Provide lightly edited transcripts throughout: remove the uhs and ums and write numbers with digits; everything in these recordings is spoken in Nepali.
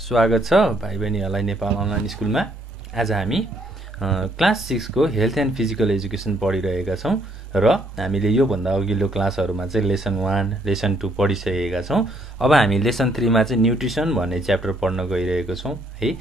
स्वागत छ भाइ बहिनीहरूलाई नेपाल अनलाइन स्कुलमा। आज हामी क्लास 6 को हेल्थ एन्ड फिजिकल एजुकेसन पढिरहेका छौं र हामीले यो भन्दा अघिल्लो क्लासहरुमा चाहिँ लेसन 1, लेसन 2 पढिसकेका छौं। अब हामी लेसन 3 मा चाहिँ न्युट्रिसन भन्ने च्याप्टर पढ्न गइरहेको छौं है।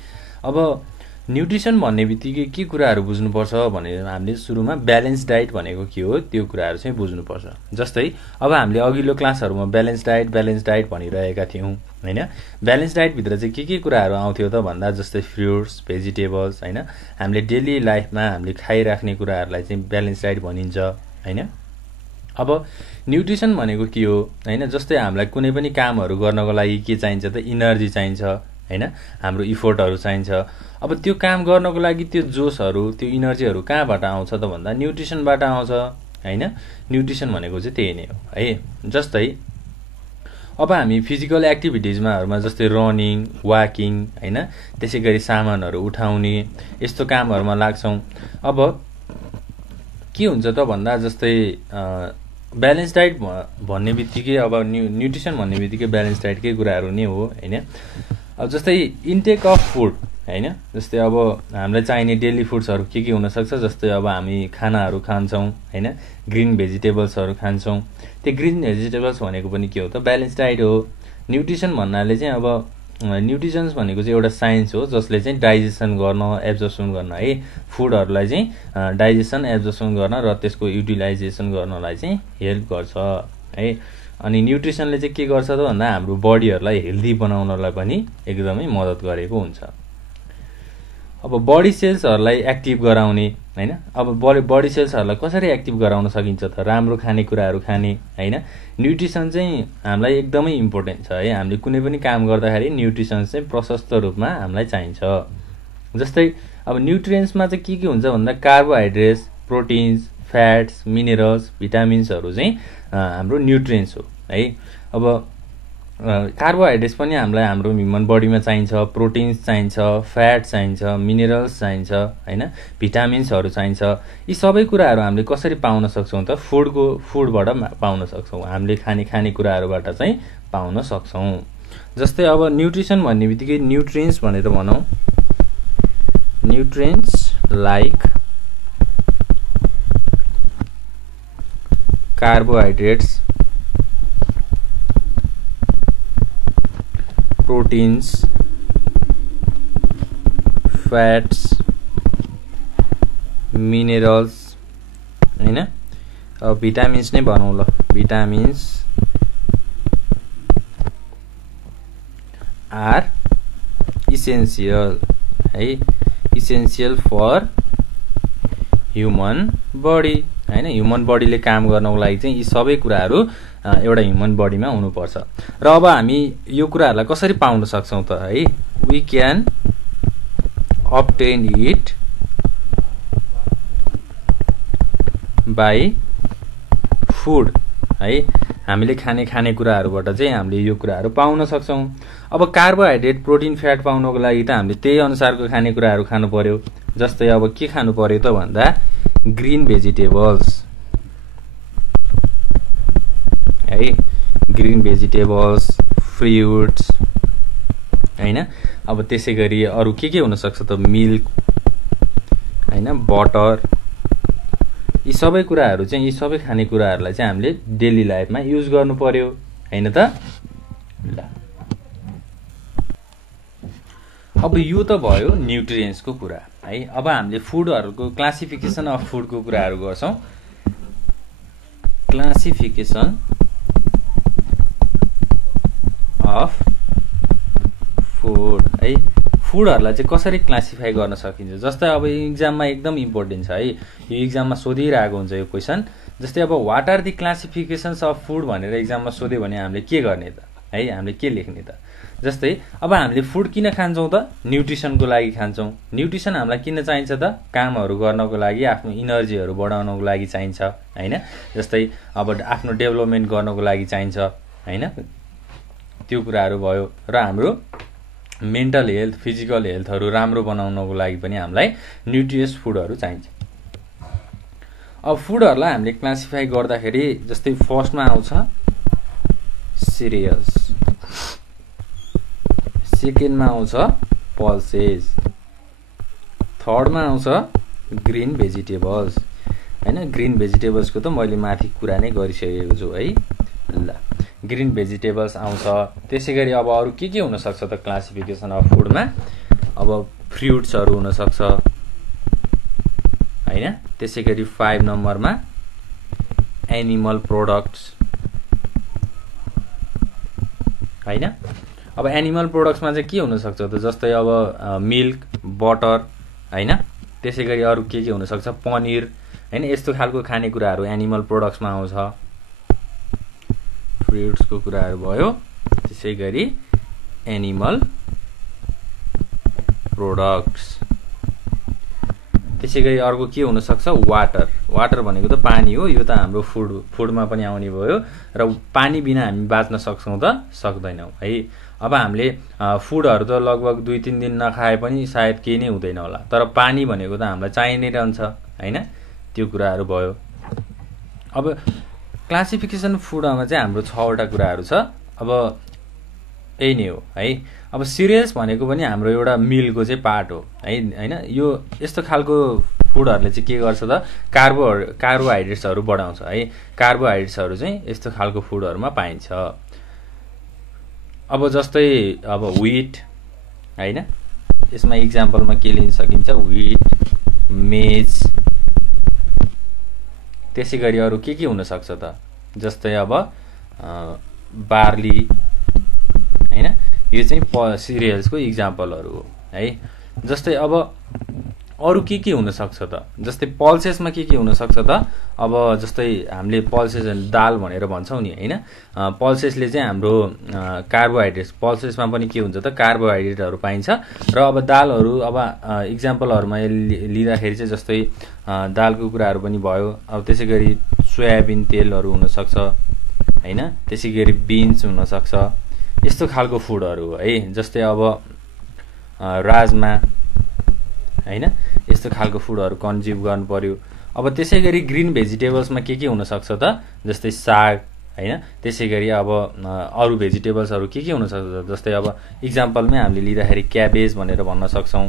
अब न्युट्रिसन भन्ने बित्तिकै के कुराहरु बुझ्नुपर्छ भने हामीले सुरुमा ब्यालेन्स डाइट भनेको के हो त्यो कुराहरु चाहिँ बुझ्नुपर्छ। जस्तै अब हामीले अघिल्लो क्लासहरुमा ब्यालेन्स डाइट भनिरहेका थियौं हैन। ब्यालेन्स डाइट भित्र चाहिँ के कुराहरु आउँथ्यो त भन्दा जस्तै फ्रुट्स, भेजिटेबल्स हैन। हामीले डेली लाइफमा हामीले खाइराख्ने कुराहरुलाई चाहिँ ब्यालेन्स डाइट भनिन्छ हैन। अब न्युट्रिसन भनेको के हो हैन। जस्तै हामीलाई कुनै पनि कामहरु गर्नको लागि के चाहिन्छ त एनर्जी चाहिन्छ हैन। हाम्रो इफोर्टहरु चाहिन्छ। अब त्यो काम गर्नको लागि त्यो जोशहरु, त्यो एनर्जीहरु कहाँबाट आउँछ त भन्दा न्युट्रिसनबाट आउँछ हैन। न्युट्रिसन भनेको चाहिँ त्यही नै हो है। जस्तै अब हामी फिजिकल एक्टिभिटिजमा जस्तै रनिङ, वाकिङ हैन, त्यसैगरी सामानहरु उठाउने यस्तो कामहरुमा लाग्छौं। अब के हुन्छ त भन्दा जस्तै ब्यालेन्स डाइट भन्ने बित्तिकै अब न्युट्रिसन भन्ने बित्तिकै ब्यालेन्स डाइटकै कुराहरु नै हो हैन। अब जस्तै इन्टेक अफ फुड हैन। जस्तै अब हामीलाई चाहिने डेली फुड्सहरु के हुन सक्छ। जस्तै अब हामी खानाहरु खान्छौं हैन, ग्रीन भेजिटेबल्सहरु खान्छौं। त्यो ग्रीन भेजिटेबल्स भनेको पनि के हो त ब्यालेन्स डाइट हो। न्युट्रिसन भन्नाले चाहिँ अब न्युट्रिसन्स भनेको चाहिँ एउटा साइन्स हो जसले चाहिँ डाइजेसन गर्न, एब्जर्प्सन गर्न है, फुडहरुलाई चाहिँ डाइजेसन, एब्जर्प्सन गर्न र त्यसको युटिलाइजेसन गर्नलाई चाहिँ हेल्प गर्छ है। अनि न्युट्रिसनले चाहिँ के गर्छ त भन्दा हाम्रो बडीहरुलाई हेल्दी बनाउनलाई पनि एकदमै मद्दत गरेको हुन्छ। अब बडी सेल्सहरुलाई एक्टिभ गराउने हैन। अब बडी सेल्सहरुलाई कसरी एक्टिभ गराउन सकिन्छ त राम्रो खानेकुराहरु खाने हैन। न्युट्रिसन चाहिँ हामीलाई एकदमै इम्पोर्टेन्ट छ है। हामीले कुनै पनि काम गर्दाखेरि न्युट्रिसन चाहिँ प्रशस्त रूपमा हामीलाई चाहिन्छ। जस्तै अब न्युट्रिएन्ट्समा चाहिँ के हुन्छ भन्दा कार्बोहाइड्रेट्स, प्रोटिन्स, फ्याट्स, मिनरल्स, भिटामिन्सहरु चाहिँ हाम्रो न्युट्रिएन्ट्स हो है। अब कार्बोहाइड्रेट्स पनि हामीलाई हाम्रो ह्युमन बडीमा चाहिन्छ, प्रोटिन्स चाहिन्छ, फ्याट चाहिन्छ, मिनरल्स चाहिन्छ हैन, भिटामिन्सहरु चाहिन्छ। यी सबै कुराहरु हामीले कसरी पाउन सक्छौं त फुडबाट पाउन सक्छौं। हामीले खाने कुराहरुबाट चाहिँ पाउन सक्छौं। जस्तै अब न्युट्रिसन भन्ने बित्तिकै न्युट्रिएन्ट्स भनेर भनौं। Nutrients like carbohydrates, proteins, fats, minerals हैन। अब भिटामिन्स नै भनौं ल। भिटामिन्स आर इसेन्शियल है, इसेन्शियल फर ह्युमन बडी हैन। ह्युमन बडीले काम गर्नको लागि चाहिँ यी सबै कुराहरु एउटा ह्युमन बडीमा हुनुपर्छ। र अब हामी यो कुराहरुलाई कसरी पाउन सक्छौं त है। We can obtain it by food है। हामीले खाने कुराहरुबाट चाहिँ हामीले यो कुराहरु पाउन सक्छौं। अब कार्बोहाइड्रेट, प्रोटिन, फ्याट पाउनको लागि त हामीले त्यही अनुसारको खानेकुराहरु खानु पर्यो। जस्तै अब के खानु पर्यो त भन्दा ग्रीन भेजिटेबल्स है, ग्रीन भेजिटेबल्स, फ्रुट्स हैन। अब त्यसैगरी अरु के हुन सक्छ त मिल्क हैन, बटर। यी सबै कुराहरु चाहिँ, यी सबै खानेकुराहरुलाई चाहिँ हामीले डेली लाइफमा युज गर्नु पर्यो हैन त ल। अब यो त भयो न्युट्रिएन्ट्सको कुरा है। अब हामीले फुडहरुको क्लासिफिकेसन अफ फुडको कुराहरु गर्छौं। क्लासिफिकेसन अफ फुड है। फुडहरुलाई चाहिँ कसरी क्लासिफाई गर्न सकिन्छ। जस्तै अब एक्जाममा एकदम इम्पोर्टेन्ट छ है। यो एक्जाममा सोधिरहेको हुन्छ यो क्वेशन। जस्तै अब what are the classifications of food भनेर एक्जाममा सोध्यो भने हामीले के गर्ने त है, हामीले के लेख्ने त। जस्तै अब हामीले फुड किन खान्छौं त न्युट्रिसनको लागि खान्छौं। न्युट्रिसन हामीलाई किन चाहिन्छ त कामहरु गर्नको लागि, आफ्नो एनर्जीहरु बढाउनको लागि चाहिन्छ हैन। जस्तै अब आफ्नो डेभलपमेन्ट गर्नको लागि चाहिन्छ हैन। त्यो कुराहरु भयो। र हाम्रो मेन्टल हेल्थ, फिजिकल हेल्थहरु राम्रो बनाउनको लागि पनि हामीलाई न्युट्रियस फुडहरु चाहिन्छ। अब फुडहरुलाई हामीले क्लासिफाई गर्दाखेरि जस्तै फर्स्टमा आउँछ सिरियल्स। सेकेन्डमा आउँछ पल्सेस, थर्डमा आउँछ ग्रीन भेजिटेबल्स हैन। ग्रीन भेजिटेबल्सको त मैले माथि कुरा नै गरिसकेको छु है। ल ग्रीन भेजिटेबल्स आउँछ। त्यसैगरी अब अरु के हुन सक्छ त क्लासिफिकेसन अफ फुडमा? अब फ्रुट्सहरु हुन सक्छ हैन। त्यसैगरी 5 नम्बरमा एनिमल प्रोडक्ट्स हैन। अब एनिमल प्रोडक्ट्समा चाहिँ के हुन सक्छ त? जस्तै अब मिल्क, बटर हैन। त्यसैगरी अरु के हुन सक्छ? पनिर हैन। यस्तो खालको खानेकुराहरु एनिमल प्रोडक्ट्समा आउँछ। फ्रुट्सको कुराहरु भयो। त्यसैगरी एनिमल प्रोडक्ट्स। त्यसैगरी अर्को के हुन सक्छ? वाटर। वाटर भनेको त पानी हो। यो त हाम्रो फुडमा पनि आउने भयो र पानी बिना हामी बाँच्न सक्छौं त सक्दैनौं है। अब हामीले फुडहरु त लगभग 2-3 दिन नखाए पनि सायद केही नै हुँदैन होला, तर पानी भनेको त हामीलाई चाहिए नै रहन्छ हैन। त्यो कुराहरु भयो। अब क्लासिफिकेसन फुडमा चाहिँ हाम्रो 6 वटा कुराहरु छ। अब यही नै हो है। अब सिरियल्स भनेको पनि हाम्रो एउटा मिलको चाहिँ पार्ट हो है हैन। यो यस्तो खालको फुडहरुले चाहिँ के गर्छ त? कार्बोहाइड्रेट्सहरु बढाउँछ है। कार्बोहाइड्रेट्सहरु चाहिँ यस्तो खालको फुडहरुमा पाइन्छ। अब जस्तै अब व्हीट हैन। यसमा एक्जाम्पलमा के लिन सकिन्छ? व्हीट, मेज। त्यसैगरी अरु के हुन सक्छ त? जस्तै अब बार्ली हैन। यो चाहिँ सिरियल्सको एक्जाम्पलहरु हो है। जस्तै अब अरु के हुन सक्छ त? जस्तै पल्सेसमा के हुन सक्छ त? अब जस्तै हामीले पल्सेस दाल भनेर भन्छौं नि हैन। पल्सेसले चाहिँ हाम्रो कार्बोहाइड्रेट्स, पल्सेसमा पनि के हुन्छ त? कार्बोहाइड्रेटहरु पाइन्छ। र अब दालहरु अब एक्जाम्पलहरुमा लिँदाखेरि चाहिँ जस्तै दालको कुराहरु पनि भयो। अब त्यसैगरी सोयाबिन तेलहरु हुन सक्छ हैन। त्यसैगरी बिन्स हुन सक्छ। यस्तो खालको फुडहरु हो है। जस्तै अब राजमा हैन। यस्तो खालको फुडहरु कन्ज्युम गर्नु पर्यो। अब त्यसैगरी ग्रीन भेजिटेबल्समा के हुन सक्छ त? जस्तै साग हैन। त्यसैगरी अब अरु भेजिटेबल्सहरु के हुन सक्छ त? जस्तै अब एक्जाम्पलमै हामीले लिँदाखेरि क्याबेज भनेर भन्न सक्छौं।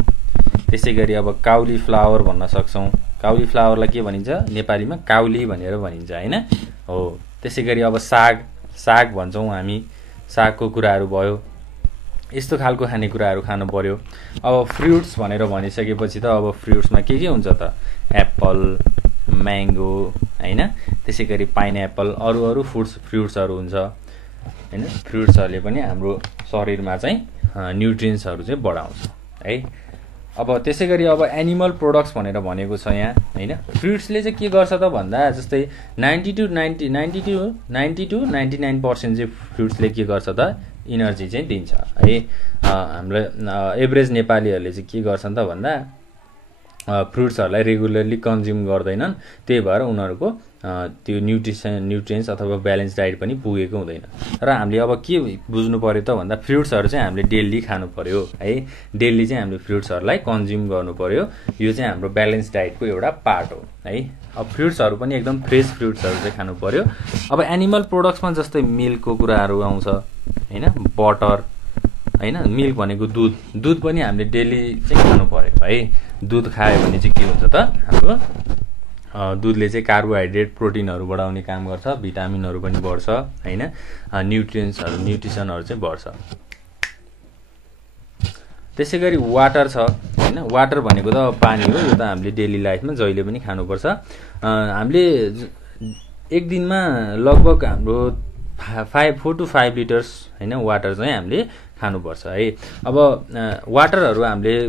त्यसैगरी अब काउली फ्लावर भन्न सक्छौं। काउली फ्लावरलाई के भनिन्छ? नेपालीमा काउली भनेर भनिन्छ हैन। हो। त्यसैगरी अब साग भन्छौं हामी। सागको कुराहरु भयो। यस्तो खालको खानेकुराहरु खानु पर्यो। अब फ्रुट्स भनेर भनिसकेपछि त अब फ्रुट्समा के हुन्छ त? एप्पल, म्याङ्गो हैन। त्यसैगरी पाइनएप्पल, अरु फ्रुट्सहरु हुन्छ हैन। फ्रुट्सहरुले पनि हाम्रो शरीरमा चाहिँ न्युट्रियन्ट्सहरु चाहिँ बढाउँछ है। अब त्यसैगरी अब एनिमल प्रोडक्ट्स भनेर भनेको छ यहाँ हैन। फ्रुट्सले चाहिँ के गर्छ त भन्दा जस्तै 90 to 99% चाहिँ फ्रुट्सले के गर्छ त? इनर्जी चाहिँ दिन्छ है। हाम्रो एभरेज नेपालीहरुले चाहिँ के गर्छन् त भन्दा फ्रुट्सहरुलाई रेगुलरली कन्ज्युम गर्दैनन्। त्यही भएर उनीहरुको त्यो न्युट्रियन्ट्स अथवा ब्यालेन्स डाइट पनि पुगेको हुँदैन। र हामीले अब के बुझ्नु पर्यो त भन्दा फ्रुट्सहरु चाहिँ हामीले डेली खानु पर्यो है। डेली चाहिँ हामीले फ्रुट्सहरुलाई कन्ज्युम गर्नु पर्यो। यो चाहिँ हाम्रो ब्यालेन्स डाइटको एउटा पार्ट हो है। अब फ्रुट्सहरु पनि एकदम फ्रेश फ्रुट्सहरु चाहिँ खानु पर्यो। अब एनिमल प्रोडक्ट्समा जस्तै मिल्कको कुराहरु आउँछ हैन। बटर हैन। मिल्क भनेको दूध पनि हामीले डेली चाहिँ खानु पर्यो है। दूध खायो भने चाहिँ के हुन्छ त? हाम्रो दूधले चाहिँ कार्बोहाइड्रेट, प्रोटिनहरु बढाउने काम गर्छ। भिटामिनहरु पनि बढ्छ हैन। न्युट्रिसनहरु चाहिँ बढ्छ। त्यसैगरी वाटर छ हैन। वाटर भनेको त पानी हो। यो त हामीले डेली लाइफमा जहिले पनि खानुपर्छ। हामीले एक दिनमा लगभग हाम्रो 4 to 5 लिटर्स हैन वाटर चाहिँ हामीले खानुपर्छ है। अब वाटरहरु हामीले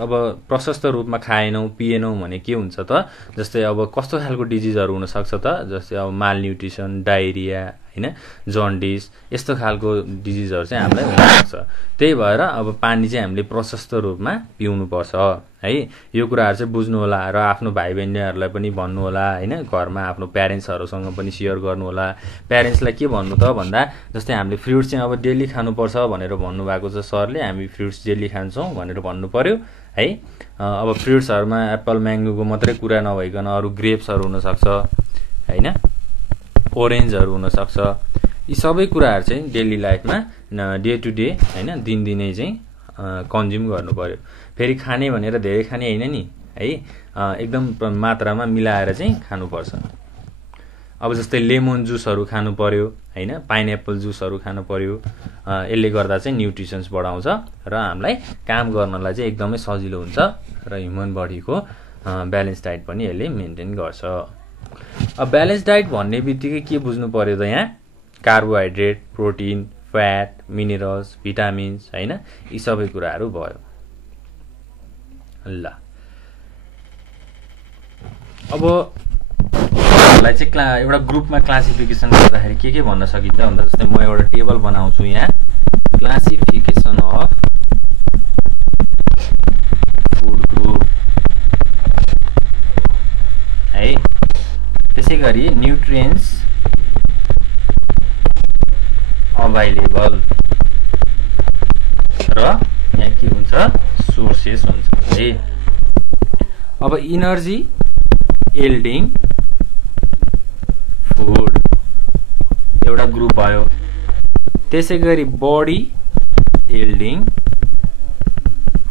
अब प्रशस्त रूपमा खाएनौं, पिएनौं भने के हुन्छ त? जस्तै अब कस्तो खालको डिजिजहरु हुन सक्छ त? जस्तै अब मालन्युट्रिसन, डायरिया हैन, जन्डिस, यस्तो खालको डिजिजहरु चाहिँ हामीलाई हुन सक्छ। त्यही भएर अब पानी चाहिँ हामीले प्रशस्त रूपमा पिउनु पर्छ है। यो कुराहरु चाहिँ बुझ्नु होला र आफ्नो भाइबहिनीहरुलाई पनि भन्नु होला हैन। घरमा आफ्नो प्यारेन्ट्सहरुसँग पनि शेयर गर्नु होला। प्यारेन्ट्सलाई के भन्नु त भन्दा जस्तै हामीले फ्रुट्स चाहिँ अब डेली खानुपर्छ भनेर भन्नु भएको छ सरले। हामी फ्रुट्स डेली खान्छौं भनेर भन्नु पर्यो है। अब फ्रुट्सहरुमा एप्पल, म्याङ्गोको मात्रै कुरा नभइकन अरु ग्रेप्सहरु हुन सक्छ हैन। ओरेन्जहरु हुन सक्छ। यी सबै कुराहरु चाहिँ डेली लाइफमा डे टु डे हैन दिनदिनै चाहिँ कन्ज्युम गर्नु पर्यो। फेरि खाने भनेर धेरै खाने होइन नि है, एकदम मात्रामा मिलाएर चाहिँ खानुपर्छ। अब जस्तै लेमन जुसहरू खानु पर्यो होइन, पाइनएप्पल जुसहरू खानु पर्यो। यसले गर्दा चाहिँ न्युट्रिसन्स बढाउँछ र हामीलाई काम गर्नलाई चाहिँ एकदमै सजिलो हुन्छ र ह्युमन बडीको ब्यालेन्स डाइट पनि यसले मेन्टेन गर्छ। अब ब्यालेन्स डाइट भन्ने बित्तिकै के बुझ्नु पर्यो त यहाँ, carbohydrate, protein, fat, minerals, vitamins होइन, यी सबै कुराहरू भयो। ल अब लाई चाहिँ एउटा ग्रुपमा क्लासिफिकेसन गर्दाखेरि के भन्न सकिन्छ भन्दा, जस्तै म एउटा टेबल बनाउँछु यहाँ, क्लासिफिकेसन अफ फुड ग्रुप है। त्यसै गरी न्युट्रिएन्ट्स अभाइलेबल र यहाँ के हुन्छ, सोर्सेस हुन्छ है। अब इनर्जी एल्डिङ फुड एउटा ग्रुप भयो। त्यसै गरी बडी एल्डिङ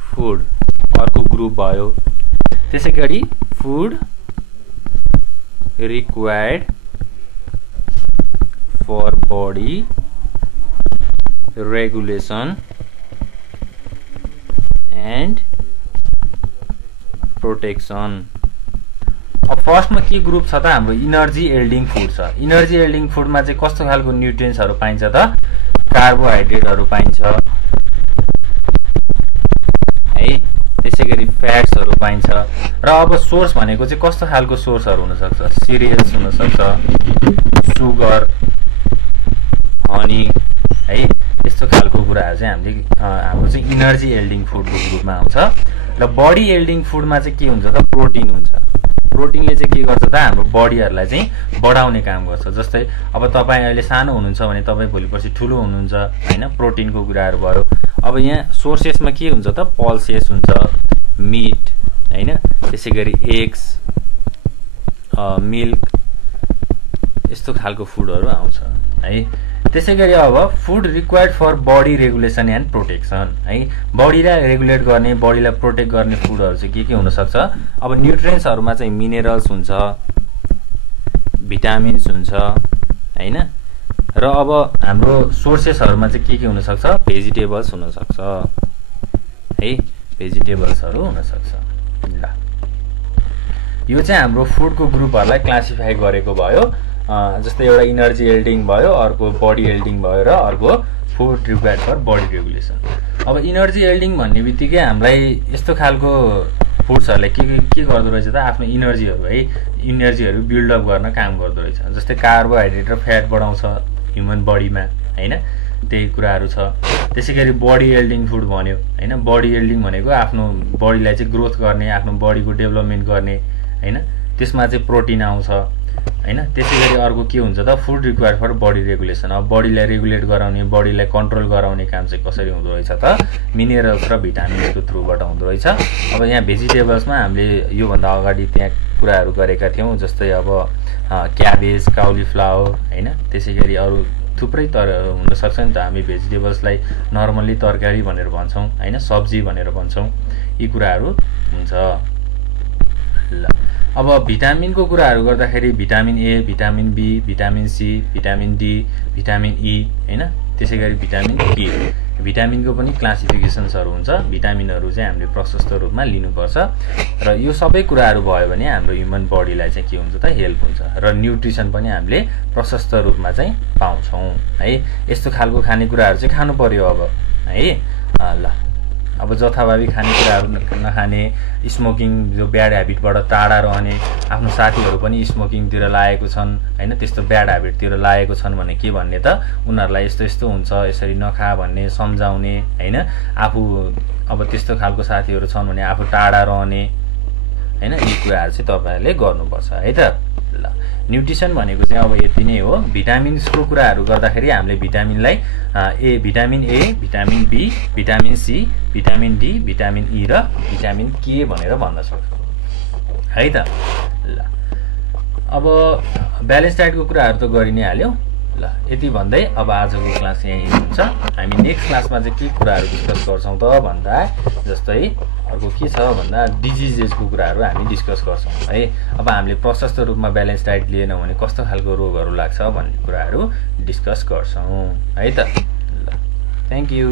फुड अर्को ग्रुप भयो। त्यसै गरी food required for body regulation and protection. अब फर्स्टमा के ग्रुप छ त हाम्रो, इनर्जी एल्डिङ फुड छ। इनर्जी एल्डिङ फुडमा चाहिँ कस्तो खालको न्युट्रिएन्ट्सहरू पाइन्छ त, कार्बोहाइड्रेटहरू पाइन्छ है, त्यसै गरी फ्याट्सहरू पाइन्छ। र अब सोर्स भनेको चाहिँ कस्तो खालको सोर्सहरू हुनसक्छ, सिरियल्स हुनसक्छ, सुगर, हनी है, यस्तो खालको कुराहरू चाहिँ हाम्रो चाहिँ इनर्जी एल्डिङ फुडको ग्रुपमा आउँछ। र बडी एल्डिङ फुडमा चाहिँ के हुन्छ त, प्रोटिन हुन्छ। प्रोटिनले चाहिँ के गर्छ त, हाम्रो बडीहरूलाई चाहिँ बढाउने काम गर्छ। जस्तै अब तपाईँ अहिले सानो हुनुहुन्छ भने तपाईँ भोलि पर्सि ठुलो हुनुहुन्छ होइन, प्रोटिनको कुराहरू भयो। अब यहाँ सोर्सेसमा के हुन्छ त, पल्सेस हुन्छ, मिट होइन, त्यसै गरी एग्स, मिल्क, यस्तो खालको फुडहरू आउँछ है। त्यसै गरी अब food required for body regulation and protection है, बडीलाई रेगुलेट गर्ने, बडीलाई प्रोटेक्ट गर्ने फुडहरू चाहिँ के हुनसक्छ। अब न्युट्रिएन्ट्सहरूमा चाहिँ मिनरल्स हुन्छ, भिटामिन्स हुन्छ होइन। र अब हाम्रो सोर्सेसहरूमा चाहिँ के हुनसक्छ, भेजिटेबल्स हुनसक्छ है, भेजिटेबल्सहरू हुनसक्छ। ल यो चाहिँ हाम्रो फुडको ग्रुपहरूलाई क्लासिफाई गरेको भयो। जस्तै एउटा इनर्जी एल्डिङ भयो, अर्को बडी एल्डिङ भयो र अर्को food required for body regulation. अब इनर्जी एल्डिङ भन्ने बित्तिकै हामीलाई यस्तो खालको फुड्सहरूले के गर्दो रहेछ त, आफ्नो इनर्जीहरू है, इनर्जीहरू बिल्डअप गर्न काम गर्दो रहेछ। जस्तै कार्बोहाइड्रेट र फ्याट बढाउँछ ह्युमन बडीमा होइन, त्यही कुराहरू छ। त्यसै गरी बडी एल्डिङ फुड भन्यो होइन, बडी एल्डिङ भनेको आफ्नो बडीलाई चाहिँ ग्रोथ गर्ने, आफ्नो बडीको डेभलपमेन्ट गर्ने होइन, त्यसमा चाहिँ प्रोटिन आउँछ होइन। त्यसै गरी अर्को के हुन्छ त, food required for body regulation. अब बडीलाई रेगुलेट गराउने, बडीलाई कन्ट्रोल गराउने काम चाहिँ कसरी हुँदो रहेछ त, मिनरल्स र भिटामिन्सको थ्रुबाट हुँदो रहेछ। अब यहाँ भेजिटेबल्समा हामीले योभन्दा अगाडि त्यहाँ कुराहरू गरेका थियौँ, जस्तै अब क्याबेज, काउलीफ्लावर होइन, त्यसै गरी अरू थुप्रै हुनसक्छ नि त। हामी भेजिटेबल्सलाई नर्मल्ली तरकारी भनेर भन्छौँ होइन, सब्जी भनेर भन्छौँ, यी कुराहरू हुन्छ। ल अब भिटामिनको कुराहरू गर्दाखेरि vitamin A, vitamin B, vitamin C, vitamin D, vitamin E होइन, त्यसै गरी भिटामिन के। भिटामिनको पनि क्लासिफिकेसन्सहरू हुन्छ। भिटामिनहरू चाहिँ हामीले प्रशस्त रूपमा लिनुपर्छ र यो सबै कुराहरू भयो भने हाम्रो ह्युमन बडीलाई चाहिँ के हुन्छ त, हेल्प हुन्छ। र न्युट्रिसन पनि हामीले प्रशस्त रूपमा चाहिँ पाउँछौँ है। यस्तो खालको खानेकुराहरू चाहिँ खानु पर्यो अब है। ल अब जथाभावी खानेकुराहरू नखाने, स्मोकिङ जो ब्याड ह्याबिटबाट टाढा रहने, आफ्नो साथीहरू पनि स्मोकिङतिर लागेको छन् होइन, त्यस्तो ब्याड ह्याबिटतिर लागेको छन् भने के भन्ने त, उनीहरूलाई यस्तो यस्तो हुन्छ, यसरी नखा भन्ने, सम्झाउने होइन। आफू अब त्यस्तो खालको साथीहरू छन् भने आफू टाढा रहने होइन, यी कुराहरू चाहिँ तपाईँहरूले गर्नुपर्छ है त। ल न्युट्रिसन भनेको चाहिँ अब यति नै हो। भिटामिन्सको कुराहरू गर्दाखेरि हामीले भिटामिनलाई vitamin A, vitamin B, vitamin C, vitamin D, vitamin E र भिटामिन के भनेर भन्न सक्छौँ है त। ल अब ब्यालेन्स डाइटको कुराहरू त गरि नै हाल्यौँ। ल यति भन्दै अब आजको क्लास यही हुन्छ। हामी नेक्स्ट क्लासमा चाहिँ के कुराहरू डिस्कस गर्छौँ त भन्दा जस्तै अर्को के छ भन्दा डिजिजेसको कुराहरू हामी डिस्कस गर्छौँ है। अब हामीले प्रशस्त रूपमा ब्यालेन्स डाइट लिएनौँ भने कस्तो खालको रोगहरू लाग्छ भन्ने कुराहरू डिस्कस गर्छौँ है त। ल थ्याङ्क यू।